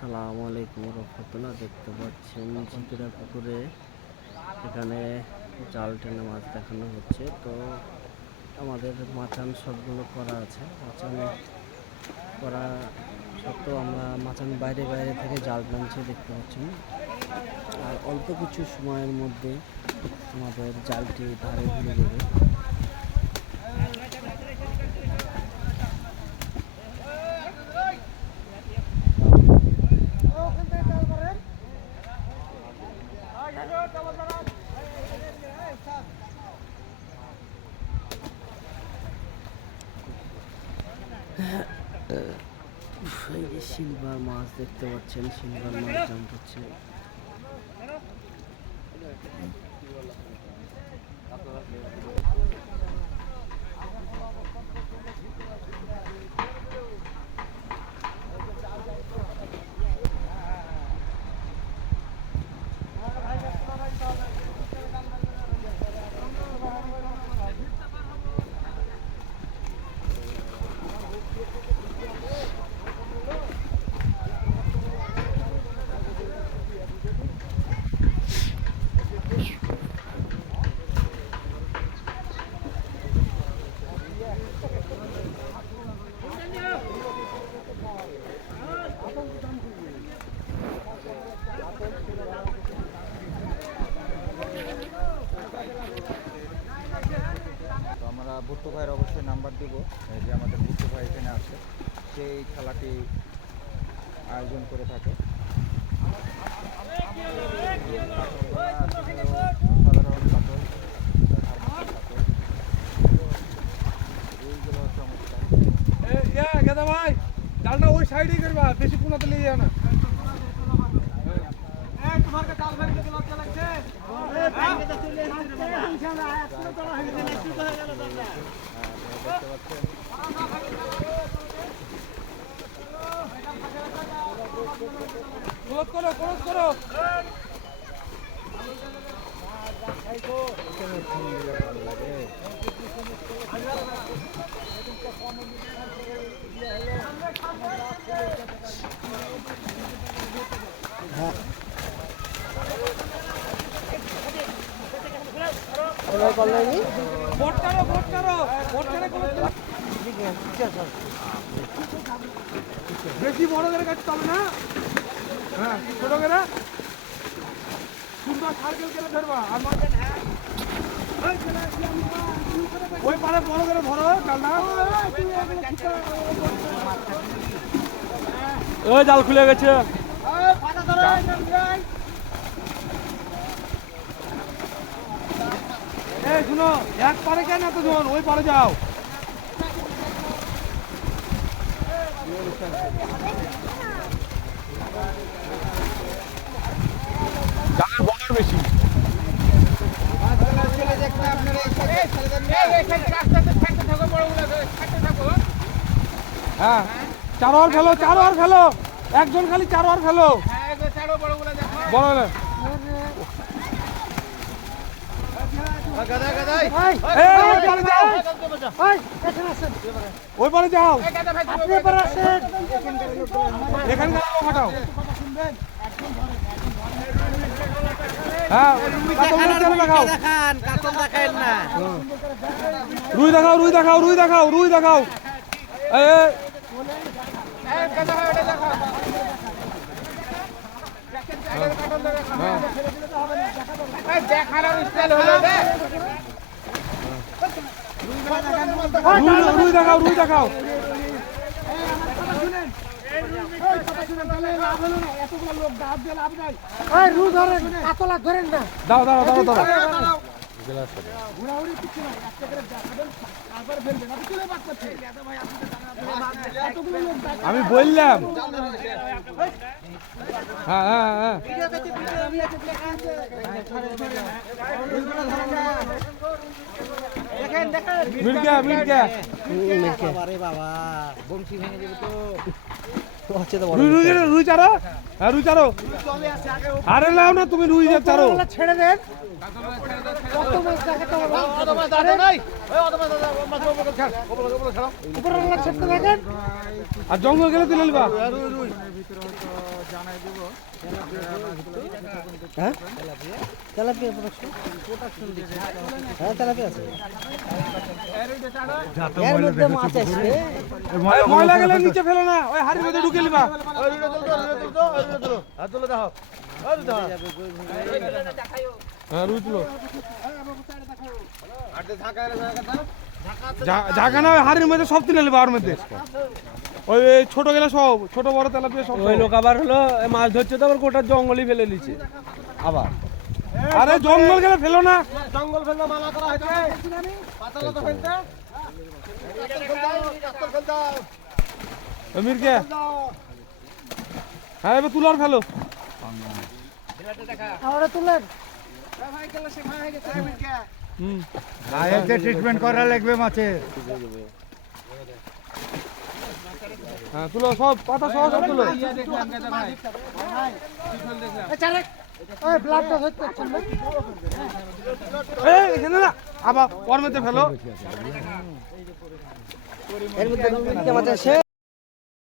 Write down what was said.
আসসালামু আলাইকুম রহমতুল্লাহ। দেখতে পাচ্ছেন ঝিকিরা পুকুরে এখানে জাল টেনে মাছ দেখানো হচ্ছে। তো আমাদের মাচান সবগুলো করা আছে, মাচান করা সত্ত্বেও আমরা মাচান বাইরে বাইরে থেকে জাল টানছি দেখতে পাচ্ছেন। আর অল্প কিছু সময়ের মধ্যে আমাদের জালটি ধারে ঘুরে যাবে। এই যে সিলভার মাছ দেখতে পাচ্ছেন, সিলভার মাছ জাম্প হচ্ছে। আমরা ভুট্টো ভাইয়ের অবশ্যই নাম্বার দিব, এই যে আমাদের ভুট্টো ভাই এখানে আছে, সেই খেলাটি আয়োজন করে থাকে। সাধারণ কাতল, এইগুলো চমৎকার। গেদা ভাই ডালটা ওই সাইডেই করবা, বেশি কোনাতে নিয়ে যাও না। ক্লোজ করো, ক্লোজ করো। বেশি বড় করে কাটতে হবে না, হ্যাঁ ছোট করে সুন্দর সার্কেল করে ধরবা। আর ওই পারে বড় করে ধরো জালটা। ওই জাল খুলে গেছে। এই শুনো, এক পারে কেন এত জন, ওই পারে যাও। জালের বড় বেশি। হ্যাঁ চারোয়ার ফেলো, চারোয়ার ফেলো, একজন খালি চারোয়ার ফেলো। বড় হলে ওই পারে যাও, এখানকার লোক হাঁটাও। হ্যাঁ রুই দেখাও, রুই দেখাও, রুই দেখাও, রুই দেখাও। রুই দেখাও, রুই দেখাও। দাও দাও দাও দাও। আমি বললাম হ্যাঁ হ্যাঁ হ্যাঁ মির্গা মির্গা বাবা বংশী ভেঙে দেবে তো। রুই চারা হ্যাঁ রুই চারো আরে নাও না তুমি রুই চারো ছেড়ে দেন উপরওয়ালা ছেড়ে দেখেন আর জঙ্গল গেলে তুলে নিবা জানাই দেবো হ্যাঁ তেলাপিয়া হ্যাঁ তেলাপিয়া আছে এর মধ্যে মাছ আসবে ময়লা গেলে নিচে ফেলো না ওই হাড়ির মধ্যে ঢুকে নিবা হ্যাঁ রুই তুলো ঝাঁকা না ওই হাড়ির মধ্যে সব তুলে নিবা ওর মধ্যে ওই ছোট গেলে সব ছোট বড় তেলাপিয়া সব ওই লোক আবার হলো মাছ ধরছে তো আবার গোটা জঙ্গলই ফেলে নিচ্ছে আবার আরে জঙ্গল গেলে ফেলো না জঙ্গল ফেলে মানা করা হয়েছে মিরকে হ্যাঁ এবার তুলার ফেলো আমরা তুলেন ট্রিটমেন্ট করা লাগবে মাছের হ্যাঁ তুলো সব পাতা সহ সব তুলো ব্লাডটা ধরতে পারছেন না এই এখানে না আবার ওর মধ্যে ফেলো এর মধ্যে মাছ আছে